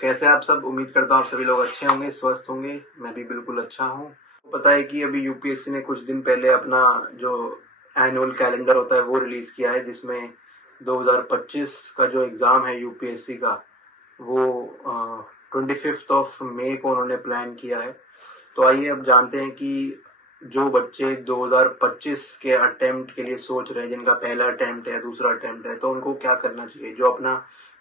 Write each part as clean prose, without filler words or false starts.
कैसे आप सब? उम्मीद करता हूँ आप सभी लोग अच्छे होंगे, स्वस्थ होंगे। मैं भी बिल्कुल अच्छा हूँ। पता है कि अभी यूपीएससी ने कुछ दिन पहले अपना जो एनुअल कैलेंडर होता है वो रिलीज किया है, जिसमें 2025 का जो एग्जाम है यूपीएससी का वो 25 मई को उन्होंने प्लान किया है। तो आइए अब जानते हैं कि जो बच्चे 2025 के अटेम्प्ट के लिए सोच रहे हैं, जिनका पहला अटेम्प्ट है, दूसरा अटेम्प्ट है, तो उनको क्या करना चाहिए। जो अपना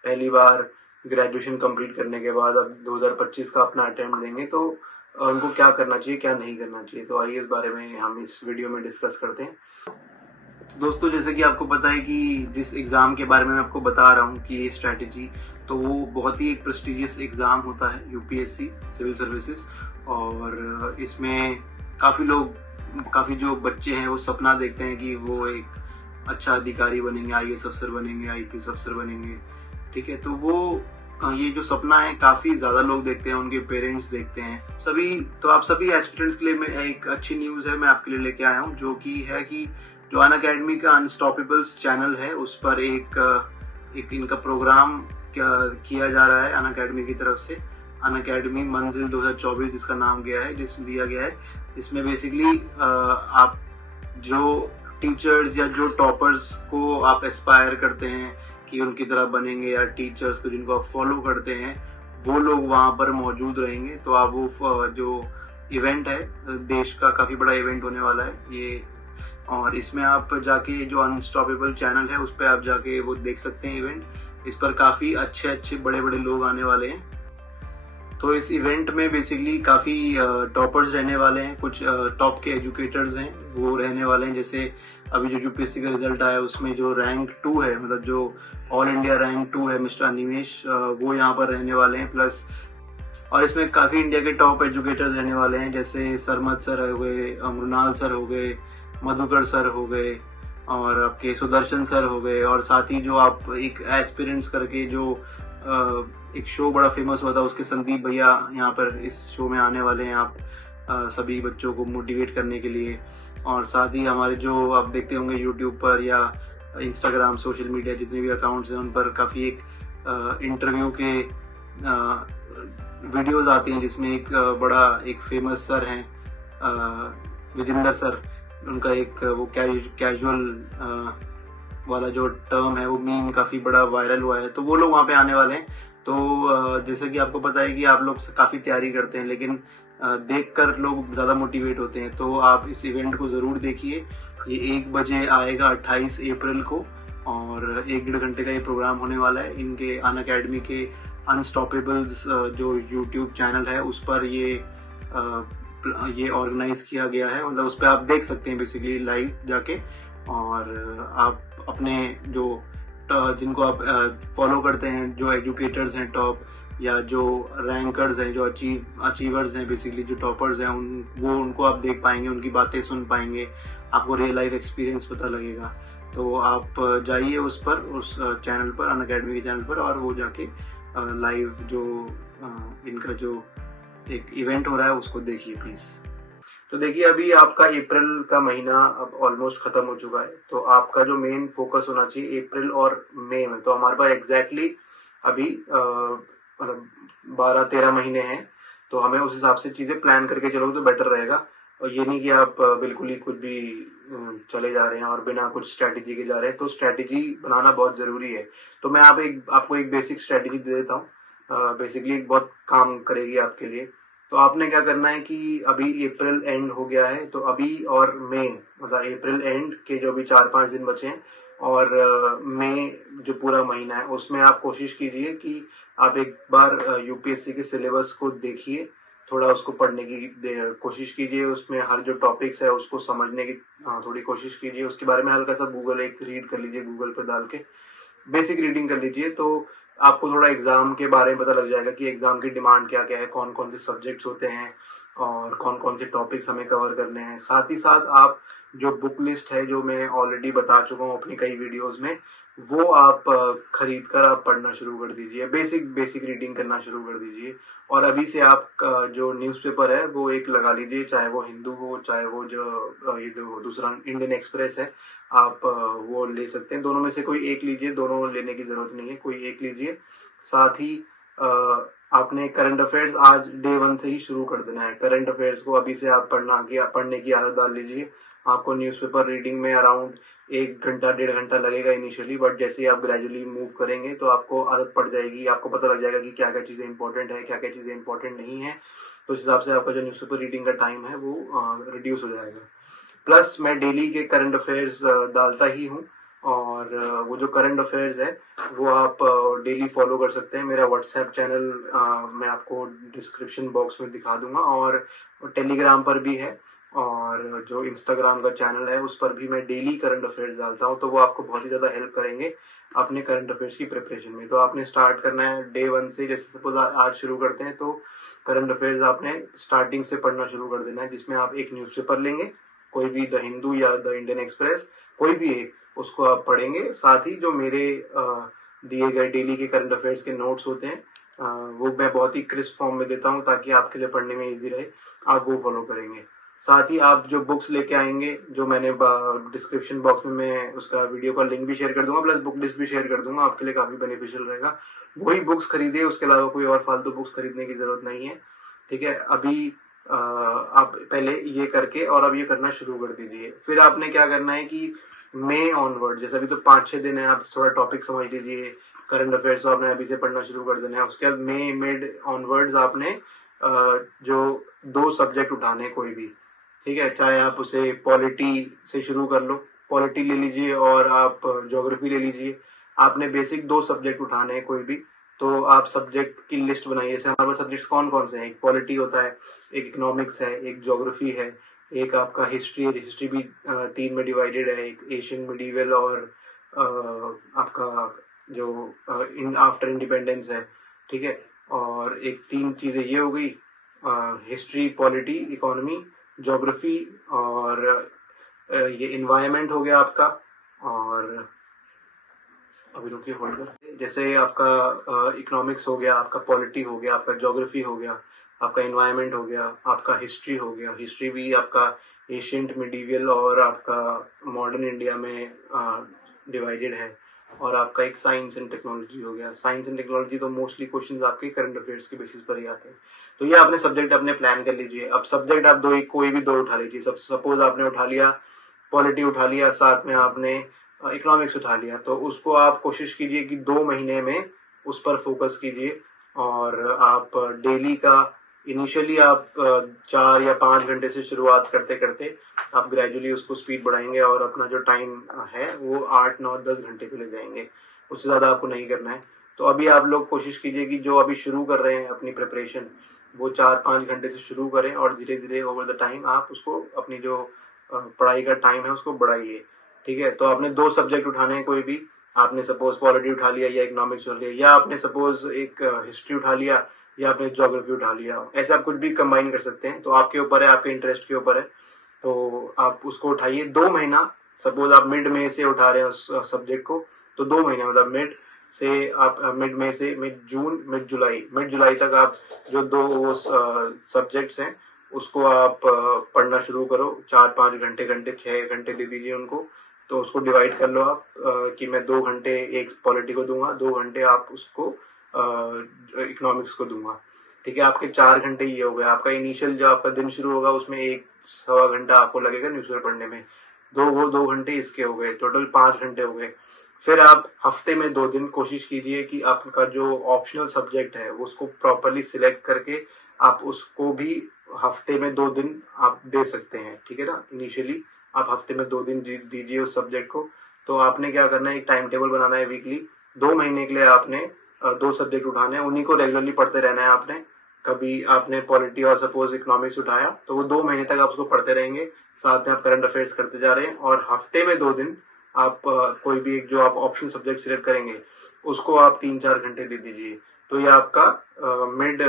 पहली बार ग्रेजुएशन कंप्लीट करने के बाद अब 2025 का अपना अटेम्प्ट देंगे, तो उनको क्या करना चाहिए, क्या नहीं करना चाहिए। तो आइए इस बारे में हम इस वीडियो में डिस्कस करते हैं। तो दोस्तों, जैसे कि आपको पता है कि जिस एग्जाम के बारे में मैं आपको बता रहा हूँ कि ये स्ट्रैटेजी, तो वो बहुत ही एक प्रेस्टिजियस एग्जाम होता है यूपीएससी सिविल सर्विसेज। और इसमें काफी जो बच्चे हैं वो सपना देखते हैं कि वो एक अच्छा अधिकारी बनेंगे, आईएएस अफसर बनेंगे, आईपीएस अफसर बनेंगे। ठीक है, तो वो ये जो सपना है काफी ज्यादा लोग देखते हैं, उनके पेरेंट्स देखते हैं सभी। तो आप सभी एस्पिरेंट्स के लिए मैं एक अच्छी न्यूज है मैं आपके लिए लेके आया हूँ, जो कि है कि जो अनअकैडमी का अनस्टॉपेबल्स चैनल है उस पर एक इनका प्रोग्राम किया जा रहा है अनअकैडमी की तरफ से। अनअकैडमी मंजिल 2024 जिसका नाम दिया गया है, जिसमें बेसिकली आप जो टीचर्स या जो टॉपर्स को आप एस्पायर करते हैं कि उनकी तरह बनेंगे, या टीचर्स को जिनको आप फॉलो करते हैं, वो लोग वहां पर मौजूद रहेंगे। तो आप वो जो इवेंट है, देश का काफी बड़ा इवेंट होने वाला है ये, और इसमें आप जाके जो अनस्टॉपेबल चैनल है उस पर आप जाके वो देख सकते हैं इवेंट। इस पर काफी अच्छे बड़े लोग आने वाले हैं। तो इस इवेंट में बेसिकली काफी टॉपर्स रहने वाले हैं, कुछ टॉप के एजुकेटर्स हैं वो रहने वाले हैं। जैसे अभी जो यूपीएससी का रिजल्ट आया उसमें जो रैंक 2 है, मतलब जो ऑल इंडिया रैंक 2 है, मिस्टर अनिमेश, वो यहाँ पर रहने वाले हैं प्लस। और इसमें काफी इंडिया के टॉप एजुकेटर्स रहने वाले हैं, जैसे सरमद सर हो गए, मृणाल सर हो गए, मधुकर सर हो गए, और आपके सुदर्शन सर हो गए। और साथ ही जो आप एक एस्पिरेंट्स करके जो एक शो बड़ा फेमस हुआ था, उसके संदीप भैया यहाँ पर इस शो में आने वाले हैं, आप सभी बच्चों को मोटिवेट करने के लिए। और साथ ही हमारे जो आप देखते होंगे यूट्यूब पर या इंस्टाग्राम, सोशल मीडिया जितने भी अकाउंट्स हैं, उन पर काफी एक इंटरव्यू के वीडियोस आती हैं, जिसमें एक फेमस सर हैं, विजेंद्र सर। उनका एक वो कैजुअल वाला जो टर्म है, वो मीम काफी बड़ा वायरल हुआ है, तो वो लोग वहाँ पे आने वाले हैं। तो जैसे कि आपको पता है कि आप लोग काफी तैयारी करते हैं, लेकिन देखकर लोग ज्यादा मोटिवेट होते हैं। तो आप इस इवेंट को जरूर देखिए। ये 1 बजे आएगा 28 अप्रैल को, और 1-1.5 घंटे का ये प्रोग्राम होने वाला है। इनके अनअकैडमी के अनस्टॉपेबल्स जो यूट्यूब चैनल है उस पर ये ऑर्गेनाइज किया गया है, मतलब उस पर आप देख सकते हैं बेसिकली लाइव जाके। और आप अपने जो जिनको आप फॉलो करते हैं, जो एजुकेटर्स हैं टॉप, या जो रैंकर्स हैं, जो अचीवर्स हैं, बेसिकली जो टॉपर्स हैं, उनको आप देख पाएंगे, उनकी बातें सुन पाएंगे, आपको रियल लाइफ एक्सपीरियंस पता लगेगा। तो आप जाइए उस चैनल पर, अनअकैडमी के चैनल पर, और वो जाके लाइव जो इनका जो एक इवेंट हो रहा है उसको देखिए प्लीज। तो देखिए, अभी आपका अप्रैल का महीना अब ऑलमोस्ट खत्म हो चुका है, तो आपका जो मेन फोकस होना चाहिए अप्रैल और मई में। तो हमारे पास एग्जैक्टली अभी मतलब 12-13 महीने हैं, तो हमें उस हिसाब से चीजें प्लान करके चलोगे तो बेटर रहेगा। और ये नहीं कि आप बिल्कुल ही कुछ भी चले जा रहे हैं और बिना कुछ स्ट्रैटेजी के जा रहे हैं। तो स्ट्रैटेजी बनाना बहुत जरूरी है। तो मैं आपको एक बेसिक स्ट्रैटेजी दे देता हूँ, बेसिकली बहुत काम करेगी आपके लिए। तो आपने क्या करना है कि अभी अप्रैल एंड हो गया है, तो अभी और मई, मतलब अप्रैल एंड के जो अभी 4-5 दिन बचे हैं, और मई जो पूरा महीना है, उसमें आप कोशिश कीजिए कि आप एक बार यूपीएससी के सिलेबस को देखिए, थोड़ा उसको पढ़ने की कोशिश कीजिए। उसमें हर जो टॉपिक्स है उसको समझने की थोड़ी कोशिश कीजिए। उसके बारे में हल्का सा एक रीड कर लीजिए, गूगल पर डाल के बेसिक रीडिंग कर लीजिए। तो आपको थोड़ा एग्जाम के बारे में पता लग जाएगा कि एग्जाम की डिमांड क्या क्या है, कौन कौन से सब्जेक्ट्स होते हैं, और कौन कौन से टॉपिक्स हमें कवर करने हैं। साथ ही साथ आप जो बुक लिस्ट है, जो मैं ऑलरेडी बता चुका हूँ अपनी कई वीडियोस में, वो आप खरीद कर आप पढ़ना शुरू कर दीजिए, बेसिक रीडिंग करना शुरू कर दीजिए। और अभी से आप जो न्यूज़पेपर है वो एक लगा लीजिए, चाहे वो हिंदू हो, चाहे वो ये जो दूसरा इंडियन एक्सप्रेस है, आप वो ले सकते हैं। दोनों में से कोई एक लीजिए, दोनों लेने की जरूरत नहीं है, कोई एक लीजिए। साथ ही आपने करंट अफेयर्स आज डे 1 से ही शुरू कर देना है। करंट अफेयर्स को अभी से आप पढ़ने की आदत डाल लीजिए। आपको न्यूज़पेपर रीडिंग में अराउंड 1 घंटा 1.5 घंटा लगेगा इनिशियली, बट जैसे ही आप ग्रेजुअली मूव करेंगे तो आपको आदत पड़ जाएगी, आपको पता लग जाएगा कि क्या क्या चीज़ें इंपॉर्टेंट है, क्या क्या चीज़ें इंपॉर्टेंट नहीं है। तो उस हिसाब से आपका जो न्यूज़पेपर रीडिंग का टाइम है वो रिड्यूस हो जाएगा। प्लस मैं डेली के करंट अफेयर्स डालता ही हूँ, और वो जो करंट अफेयर्स है वो आप डेली फॉलो कर सकते हैं। मेरा व्हाट्सएप चैनल मैं आपको डिस्क्रिप्शन बॉक्स में दिखा दूंगा, और टेलीग्राम पर भी है, और जो इंस्टाग्राम का चैनल है उस पर भी मैं डेली करंट अफेयर्स डालता हूँ। तो वो आपको बहुत ही ज़्यादा हेल्प करेंगे अपने करंट अफेयर्स की प्रिपरेशन में। तो आपने स्टार्ट करना है डे 1 से। जैसे सपोज आज शुरू करते हैं तो करंट अफेयर्स आपने स्टार्टिंग से पढ़ना शुरू कर देना है, जिसमें आप एक न्यूज़पेपर लेंगे, कोई भी द हिंदू या द इंडियन एक्सप्रेस, कोई भी एक, उसको आप पढ़ेंगे। साथ ही जो मेरे दिए गए डेली के करंट अफेयर्स के नोट्स होते हैं वो मैं बहुत ही क्रिस्प फॉर्म में देता हूँ, ताकि आपके लिए पढ़ने में इजी रहे, आप वो फॉलो करेंगे। साथ ही आप जो बुक्स लेके आएंगे, जो मैंने डिस्क्रिप्शन बॉक्स में मैं उसका वीडियो का लिंक भी शेयर कर दूंगा, प्लस बुक लिस्ट भी शेयर कर दूंगा, आपके लिए काफी बेनिफिशियल रहेगा। वही बुक्स खरीदिए, उसके अलावा कोई और फालतू बुक्स खरीदने की जरूरत नहीं है। ठीक है, अभी आप पहले ये करके और अब ये करना शुरू कर दीजिए। फिर आपने क्या करना है कि मई ऑनवर्ड, जैसे अभी तो 5-6 दिन है, आप थोड़ा टॉपिक समझ लीजिए। करंट अफेयर्स आपने अभी से पढ़ना शुरू कर देना है। उसके बाद मई मिड ऑनवर्ड्स आपने जो 2 सब्जेक्ट उठाने कोई भी, ठीक है, चाहे आप उसे पॉलिटी से शुरू कर लो, पॉलिटी ले लीजिए, और आप ज्योग्राफी ले लीजिए। आपने बेसिक 2 सब्जेक्ट उठाने हैं कोई भी। तो आप सब्जेक्ट की लिस्ट बनाइए। जैसे हमारे पास सब्जेक्ट्स कौन कौन से हैं, एक पॉलिटी होता है, एक इकोनॉमिक्स है, एक ज्योग्राफी है, एक आपका हिस्ट्री है। हिस्ट्री भी 3 में डिवाइडेड है, एक एशियन मिडीवल और आपका जो आफ्टर इंडिपेंडेंस है। ठीक है, और एक 3 चीजें ये हो गई, हिस्ट्री, पॉलिटी, इकोनॉमी, ज्योग्राफी, और ये इन्वायरमेंट हो गया आपका। और अभी रुकिए, होल्ड कर। जैसे आपका इकोनॉमिक्स हो गया, आपका पॉलिटी हो गया, आपका ज्योग्राफी हो गया, आपका इन्वायरमेंट हो गया, आपका हिस्ट्री हो गया। हिस्ट्री भी आपका एशियंट, मिडीवियल और आपका मॉडर्न इंडिया में डिवाइडेड है। और आपका एक साइंस एंड टेक्नोलॉजी हो गया। साइंस एंड टेक्नोलॉजी तो मोस्टली क्वेश्चंस आपके करंट अफेयर्स के बेसिस पर ही आते हैं। तो ये आपने सब्जेक्ट अपने प्लान कर लीजिए। अब सब्जेक्ट आप कोई भी 2 उठा लीजिए। सपोज आपने उठा लिया पॉलिटी, उठा लिया, साथ में आपने इकोनॉमिक्स उठा लिया, तो उसको आप कोशिश कीजिए कि 2 महीने में उस पर फोकस कीजिए। और आप डेली का इनिशियली आप 4 या 5 घंटे से शुरुआत करते करते आप ग्रेजुअली उसको स्पीड बढ़ाएंगे, और अपना जो टाइम है वो 8, 9, 10 घंटे पे ले जाएंगे। उससे ज़्यादा आपको नहीं करना है। तो अभी आप लोग कोशिश कीजिए कि जो अभी शुरू कर रहे हैं अपनी प्रिपरेशन, वो 4-5 घंटे से शुरू करें, और धीरे धीरे ओवर द टाइम आप उसको अपनी जो पढ़ाई का टाइम है उसको बढ़ाइए। ठीक है, तो आपने 2 सब्जेक्ट उठाने हैं कोई भी। आपने सपोज पॉलिटी उठा लिया या इकोनॉमिक्स उठा लिया, या आपने सपोज एक हिस्ट्री उठा लिया, या आपने ज्योग्राफी उठा लिया। ऐसे आप कुछ भी कंबाइन कर सकते हैं। तो आपके ऊपर है, आपके इंटरेस्ट के ऊपर है। तो आप उसको उठाइए 2 महीना। सपोज आप मिड में से उठा रहे हैं उस सब्जेक्ट को, तो 2 महीना मतलब मिड से आप मिड में से मिड जून, मिड जुलाई तक आप जो 2 सब्जेक्ट्स हैं उसको आप पढ़ना शुरू करो। 4-5 घंटे 6 घंटे दे दीजिए उनको। तो उसको डिवाइड कर लो आप कि मैं 2 घंटे एक पॉलिटी को दूंगा, 2 घंटे आप उसको इकोनॉमिक्स को दूंगा। ठीक है, आपके 4 घंटे ये हो गए। आपका इनिशियल जो आपका दिन शुरू होगा उसमें 1-1.25 घंटा आपको लगेगा न्यूज़पेपर पढ़ने में, 2 घंटे इसके हो गए, टोटल 5 घंटे हो गए। फिर आप हफ्ते में 2 दिन कोशिश कीजिए कि आपका जो ऑप्शनल सब्जेक्ट है उसको प्रॉपरली सिलेक्ट करके आप उसको भी हफ्ते में 2 दिन आप दे सकते हैं। ठीक है ना, इनिशियली आप हफ्ते में 2 दिन दीजिए उस सब्जेक्ट को। तो आपने क्या करना है, एक टाइम टेबल बनाना है वीकली। 2 महीने के लिए आपने 2 सब्जेक्ट उठाने हैं, उन्हीं को रेगुलरली पढ़ते रहना है आपने। कभी आपने पॉलिटी और सपोज इकोनॉमिक्स उठाया तो वो 2 महीने तक आप उसको पढ़ते रहेंगे, साथ में आप करंट अफेयर्स करते जा रहे हैं। और हफ्ते में 2 दिन आप कोई भी एक जो आप ऑप्शन सब्जेक्ट सिलेक्ट करेंगे उसको आप 3-4 घंटे दे दीजिए। तो ये आपका मिड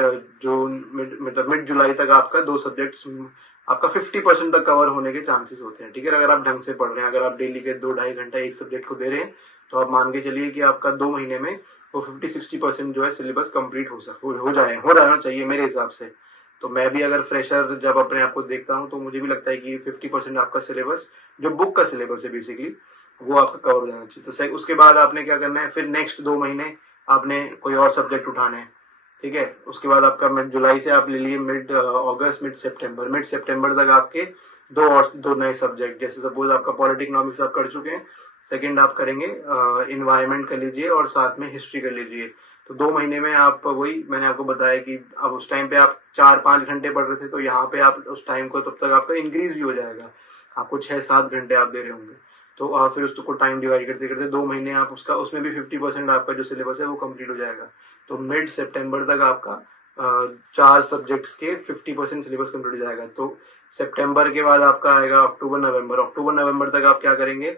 जून, मतलब मिड जुलाई तक आपका 2 सब्जेक्ट्स आपका 50% तक कवर होने के चांसेस होते हैं। ठीक है, अगर आप ढंग से पढ़ रहे हैं, अगर आप डेली के 2-2.5 घंटा एक सब्जेक्ट को दे रहे हैं, तो आप मान के चलिए कि आपका 2 महीने में वो 50-60% जो है सिलेबस कंप्लीट हो जाना चाहिए मेरे हिसाब से। तो मैं भी अगर फ्रेशर जब अपने आप को देखता हूँ तो मुझे भी लगता है कि 50% आपका सिलेबस, जो बुक का सिलेबस है बेसिकली, वो आपका कवर हो जाना चाहिए। तो उसके बाद आपने क्या करना है, फिर नेक्स्ट 2 महीने आपने कोई और सब्जेक्ट उठाने हैं। ठीक है। उसके बाद आपका मिड जुलाई से आप ले लिए मिड अगस्त, मिड सितंबर तक आपके दो नए सब्जेक्ट, जैसे सपोज आपका पॉलिटिक इकोनॉमिक्स आप कर चुके हैं, सेकंड आप करेंगे इन्वायरमेंट कर लीजिए और साथ में हिस्ट्री कर लीजिए। तो 2 महीने में आप, वही मैंने आपको बताया कि अब उस टाइम पे आप 4-5 घंटे पढ़ रहे थे, तो यहाँ पे आप उस टाइम को तब तक आपका इंक्रीज भी हो जाएगा, आपको 6-7 घंटे आप दे रहे होंगे। तो आप फिर उसको टाइम डिवाइड करते करते 2 महीने आप उसका, उसमें भी 50% आपका जो सिलेबस है वो कंप्लीट हो जाएगा। तो मिड सितंबर तक आपका 4 सब्जेक्ट्स के 50% सिलेबस कंप्लीट हो जाएगा। तो सितंबर के बाद आपका आएगा अक्टूबर नवंबर तक आप क्या करेंगे,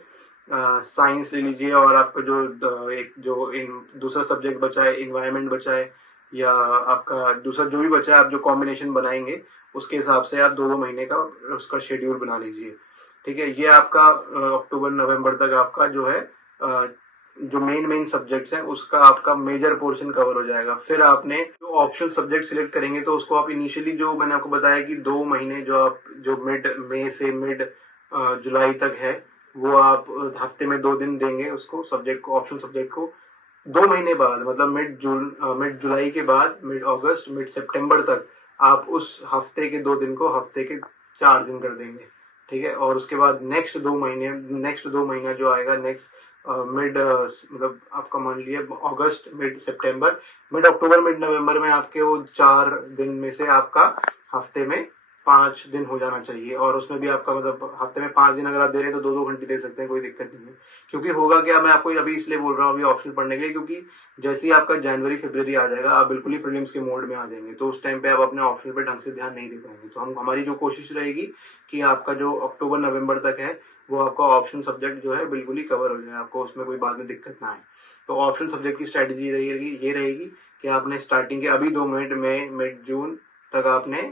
साइंस ले लीजिए, और आपका जो दूसरा सब्जेक्ट बचा है, इन्वायरमेंट बचा है, या आपका दूसरा जो भी बचा है, आप जो कॉम्बिनेशन बनाएंगे उसके हिसाब से आप 2-2 महीने का उसका शेड्यूल बना लीजिए। ठीक है, ये आपका अक्टूबर नवंबर तक आपका जो है जो मेन सब्जेक्ट्स हैं उसका आपका मेजर पोर्शन कवर हो जाएगा। फिर आपने जो ऑप्शनल सब्जेक्ट सिलेक्ट करेंगे, तो उसको आप इनिशियली, जो मैंने आपको बताया कि 2 महीने जो मिड मई से मिड जुलाई तक है, वो आप हफ्ते में 2 दिन देंगे उसको, सब्जेक्ट को, ऑप्शनल सब्जेक्ट को। 2 महीने बाद, मतलब मिड जुलाई के बाद मिड अगस्त मिड सितंबर तक आप उस हफ्ते के 2 दिन को हफ्ते के 4 दिन कर देंगे। ठीक है, और उसके बाद नेक्स्ट 2 महीना जो आएगा, नेक्स्ट मतलब आपका मान लिया अगस्त मिड सितंबर मिड अक्टूबर मिड नवंबर में आपके वो 4 दिन में से आपका हफ्ते में 5 दिन हो जाना चाहिए। और उसमें भी आपका मतलब हफ्ते में 5 दिन अगर आप दे रहे हैं तो 2-2 घंटे दे सकते हैं, कोई दिक्कत नहीं है। क्योंकि होगा क्या, मैं आपको अभी इसलिए बोल रहा हूँ अभी ऑप्शन पढ़ने के लिए, क्योंकि जैसे ही आपका जनवरी फरवरी आ जाएगा, आप बिल्कुल ही प्रीलिम्स के मोड में आ जाएंगे, तो उस टाइम पे आप अपने ऑप्शन पे ढंग से ध्यान नहीं दे पाएंगे। तो हमारी जो कोशिश रहेगी कि आपका जो अक्टूबर नवंबर तक है वो आपका ऑप्शन सब्जेक्ट जो है बिल्कुल ही कवर हो जाए, आपको उसमें कोई बाद में दिक्कत ना आए। तो ऑप्शन सब्जेक्ट की स्ट्रेटेजी ये रहेगी कि आपने स्टार्टिंग के अभी 2 मिनट में मिड जून तक आपने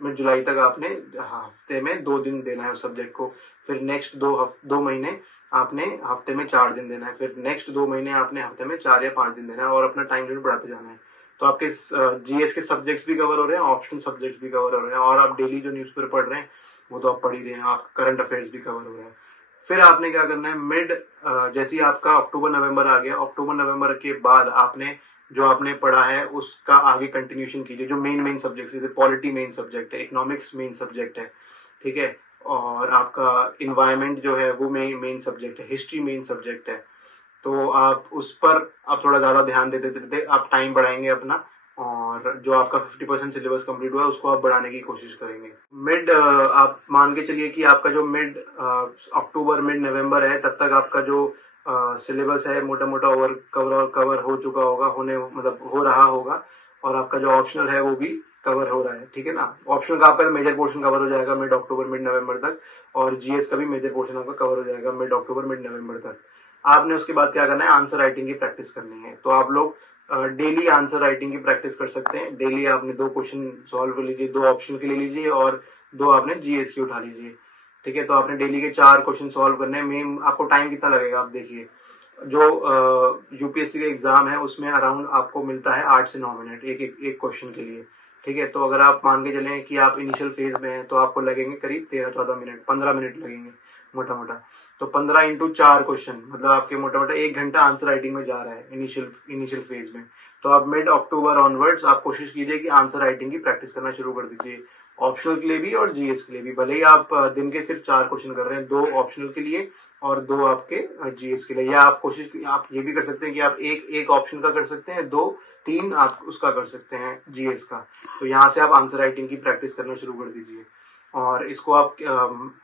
मिड जुलाई तक आपने हफ्ते में 2 दिन देना है उस सब्जेक्ट को। फिर नेक्स्ट 2 महीने आपने हफ्ते में 4 दिन देना है। फिर नेक्स्ट 2 महीने आपने हफ्ते में 4 या 5 दिन देना है, और अपना टाइम लिमिट बढ़ाते जाना है। तो आपके जीएस के सब्जेक्ट्स भी कवर हो रहे हैं, ऑप्शनल सब्जेक्ट्स भी कवर हो रहे हैं, और आप डेली जो न्यूज़पेपर पढ़ रहे हैं वो तो आप पढ़ ही रहे हैं, आप करंट अफेयर्स भी कवर हो रहे हैं। फिर आपने क्या करना है, जैसे ही आपका अक्टूबर नवंबर आ गया, अक्टूबर नवंबर के बाद आपने जो आपने पढ़ा है उसका आगे कंटिन्यूशन कीजिए। जो मेन सब्जेक्ट, जैसे पॉलिटी मेन सब्जेक्ट है, इकोनॉमिक्स मेन सब्जेक्ट है, ठीक है, और आपका इन्वायरमेंट जो है वो मेन सब्जेक्ट है, हिस्ट्री मेन सब्जेक्ट है। तो आप उस पर आप थोड़ा ज्यादा ध्यान देते देते आप टाइम बढ़ाएंगे अपना, और जो आपका 50% सिलेबस कंप्लीट हुआ है उसको आप बढ़ाने की कोशिश करेंगे। आप मान के चलिए कि आपका जो मिड अक्टूबर मिड नवंबर है, तब तक आपका जो सिलेबस है मोटा मोटा कवर हो चुका होगा, मतलब हो रहा होगा, और आपका जो ऑप्शनल है वो भी कवर हो रहा है। ठीक है ना, ऑप्शनल का आपका मेजर पोर्शन कवर हो जाएगा मिड अक्टूबर मिड नवंबर तक, और जीएस का भी मेजर पोर्शन आपका कवर हो जाएगा मिड अक्टूबर मिड नवंबर तक। आपने उसके बाद क्या करना है, आंसर राइटिंग की प्रैक्टिस करनी है। तो आप लोग डेली आंसर राइटिंग की प्रैक्टिस कर सकते हैं। डेली आपने 2 क्वेश्चन सॉल्व कर लीजिए, 2 ऑप्शन के ले लीजिए और 2 आपने जीएस की उठा लीजिए। ठीक है, तो आपने डेली के 4 क्वेश्चन सॉल्व करने हैं। आपको टाइम कितना लगेगा, आप देखिए, जो यूपीएससी का एग्जाम है उसमें अराउंड आपको मिलता है 8 से 9 मिनट एक क्वेश्चन के लिए। ठीक है, तो अगर आप मान के चलें कि आप इनिशियल फेज में हैं, तो आपको लगेंगे करीब 13-14 मिनट, 15 मिनट लगेंगे मोटा मोटा। तो 15 इंटू 4 क्वेश्चन, मतलब आपके मोटा मोटा 1 घंटा आंसर राइटिंग में जा रहा है इनिशियल फेज में। तो आप मिड अक्टूबर ऑनवर्ड्स आप कोशिश कीजिए कि आंसर राइटिंग की प्रैक्टिस करना शुरू कर दीजिए, ऑप्शनल के लिए भी और जीएस के लिए भी। भले ही आप दिन के सिर्फ 4 क्वेश्चन कर रहे हैं, 2 ऑप्शनल के लिए और 2 आपके जीएस के लिए, या आप ये भी कर सकते हैं कि आप एक ऑप्शन का कर सकते हैं, 2-3 आप उसका कर सकते हैं जीएस का। तो यहाँ से आप आंसर राइटिंग की प्रैक्टिस करना शुरू कर दीजिए, और इसको आप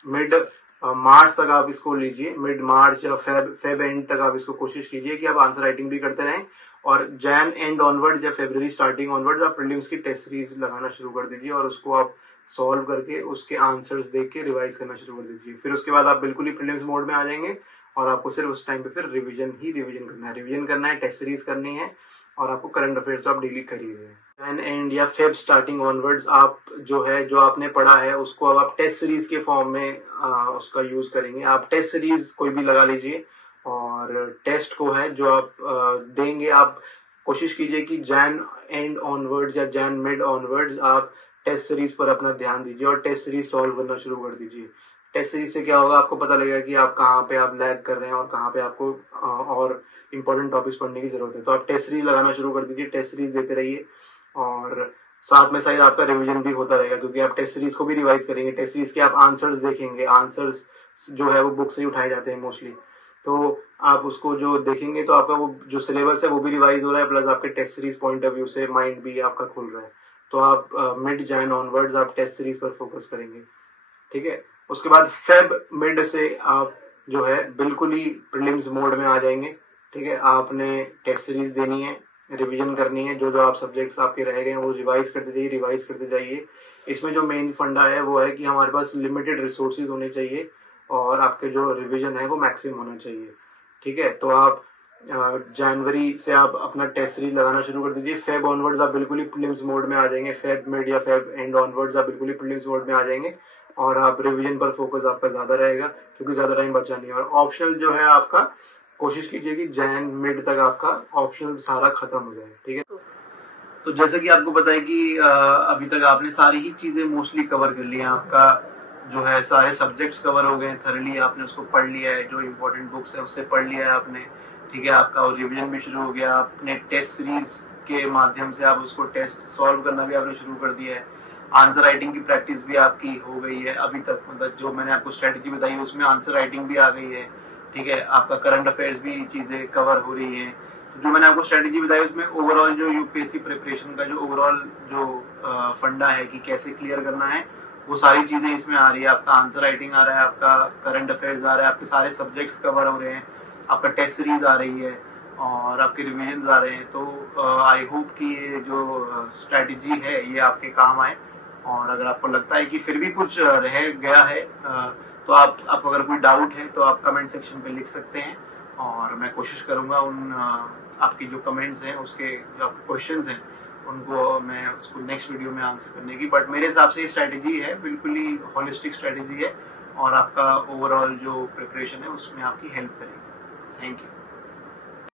मिड मार्च तक आप इसको लीजिए, मिड मार्च या फेब एंड तक आप इसको कोशिश कीजिए कि आप आंसर राइटिंग भी करते रहें, और जैन एंड ऑनवर्ड या फरवरी स्टार्टिंग ऑनवर्ड आप प्रीलिम्स की टेस्ट सीरीज लगाना शुरू कर दीजिए, और उसको आप सॉल्व करके उसके आंसर्स देख के रिवाइज करना शुरू कर दीजिए। फिर उसके बाद आप बिल्कुल ही प्रीलिम्स मोड में आ जाएंगे, और आपको सिर्फ उस टाइम पे फिर रिवीजन करना है, टेस्ट सीरीज करनी है, और आपको करंट अफेयर्स आप डेली कर ही रहे हैं। जैन एंड या फेब स्टार्टिंग ऑनवर्ड्स आप जो आपने पढ़ा है उसको अब आप टेस्ट सीरीज के फॉर्म में उसका यूज करेंगे। आप टेस्ट सीरीज कोई भी लगा लीजिए, और टेस्ट को है जो आप देंगे, आप कोशिश कीजिए कि जैन एंड ऑनवर्ड्स या जैन मिड ऑनवर्ड्स आप टेस्ट सीरीज पर अपना ध्यान दीजिए और टेस्ट सीरीज सॉल्व करना शुरू कर दीजिए। टेस्ट सीरीज से क्या होगा, आपको पता लगेगा कि आप कहाँ पे आप लैग कर रहे हैं और कहाँ पे आपको और इम्पोर्टेंट टॉपिक्स पढ़ने की जरूरत है। तो आप टेस्ट सीरीज लगाना शुरू कर दीजिए, टेस्ट सीरीज देते रहिए और साथ में शायद आपका रिवीजन भी होता रहेगा, क्योंकि आप टेस्ट सीरीज को भी रिवाइज करेंगे। टेस्ट सीरीज के आप आंसर्स देखेंगे, आंसर्स जो है वो बुक से ही उठाए जाते हैं मोस्टली, तो आप उसको जो देखेंगे तो आपका वो जो सिलेबस है वो भी रिवाइज हो रहा है, प्लस आपके test series point of view से माइंड भी आपका खुल रहा है। तो आप मिड जैन ऑनवर्ड्स आप टेस्ट सीरीज पर फोकस करेंगे, ठीक है। उसके बाद फेब मिड से आप जो है बिल्कुल ही प्रीलिम्स मोड में आ जाएंगे, ठीक है। आपने टेस्ट सीरीज देनी है, रिवीजन करनी है, जो जो आप सब्जेक्ट्स आपके रह गए हैं वो रिवाइज करते जाइए। इसमें जो मेन फंडा है वो है कि हमारे पास लिमिटेड रिसोर्सेज होने चाहिए और आपके जो रिवीजन है वो मैक्सिमम होना चाहिए, ठीक है। तो आप जनवरी से आप अपना टेस्ट सीरीज लगाना शुरू कर दीजिए। फेब ऑनवर्ड्स आप बिल्कुल ही प्रीलिम्स मोड में आ जाएंगे, फेब मिड या फेब एंड ऑनवर्ड्स आप बिल्कुल ही प्रीलिम्स मोड में आ जाएंगे और आप रिवीजन पर फोकस आपका ज्यादा रहेगा, क्योंकि ज्यादा टाइम बचा नहीं है। और ऑप्शनल जो है आपका कोशिश कीजिए कि जैन मिड तक आपका ऑप्शनल सारा खत्म हो जाए, ठीक है। तो जैसे कि आपको पता है कि अभी तक आपने सारी ही चीजें मोस्टली कवर कर ली हैं, आपका जो है सारे सब्जेक्ट्स कवर हो गए, थरली आपने उसको पढ़ लिया है, जो इम्पोर्टेंट बुक्स है उससे पढ़ लिया है आपने, ठीक है। आपका रिवीजन भी शुरू हो गया, आपने टेस्ट सीरीज के माध्यम से आप उसको टेस्ट सॉल्व करना भी आपने शुरू कर दिया है, आंसर राइटिंग की प्रैक्टिस भी आपकी हो गई है अभी तक, मतलब जो मैंने आपको स्ट्रेटेजी बताई है उसमें आंसर राइटिंग भी आ गई है, ठीक है। आपका करंट अफेयर्स भी चीजें कवर हो रही हैं। तो जो मैंने आपको स्ट्रेटेजी बताई उसमें ओवरऑल जो यूपीएससी प्रिपरेशन का जो ओवरऑल जो फंडा है कि कैसे क्लियर करना है, वो सारी चीजें इसमें आ रही है। आपका आंसर राइटिंग आ रहा है, आपका करंट अफेयर्स आ रहा है, आपके सारे सब्जेक्ट्स कवर हो रहे हैं, आपका टेस्ट सीरीज आ रही है और आपके रिविजन आ रहे हैं। तो आई होप कि ये जो स्ट्रेटेजी है ये आपके काम आए, और अगर आपको लगता है कि फिर भी कुछ रह गया है तो आप अगर कोई डाउट है तो आप कमेंट सेक्शन पे लिख सकते हैं और मैं कोशिश करूंगा उन आपकी जो कमेंट्स हैं उसके जो आपके क्वेश्चंस हैं उनको मैं उसको नेक्स्ट वीडियो में आंसर करने की। बट मेरे हिसाब से ये स्ट्रेटेजी है बिल्कुल ही होलिस्टिक स्ट्रेटेजी है और आपका ओवरऑल जो प्रिपरेशन है उसमें आपकी हेल्प करेगी। Thank you.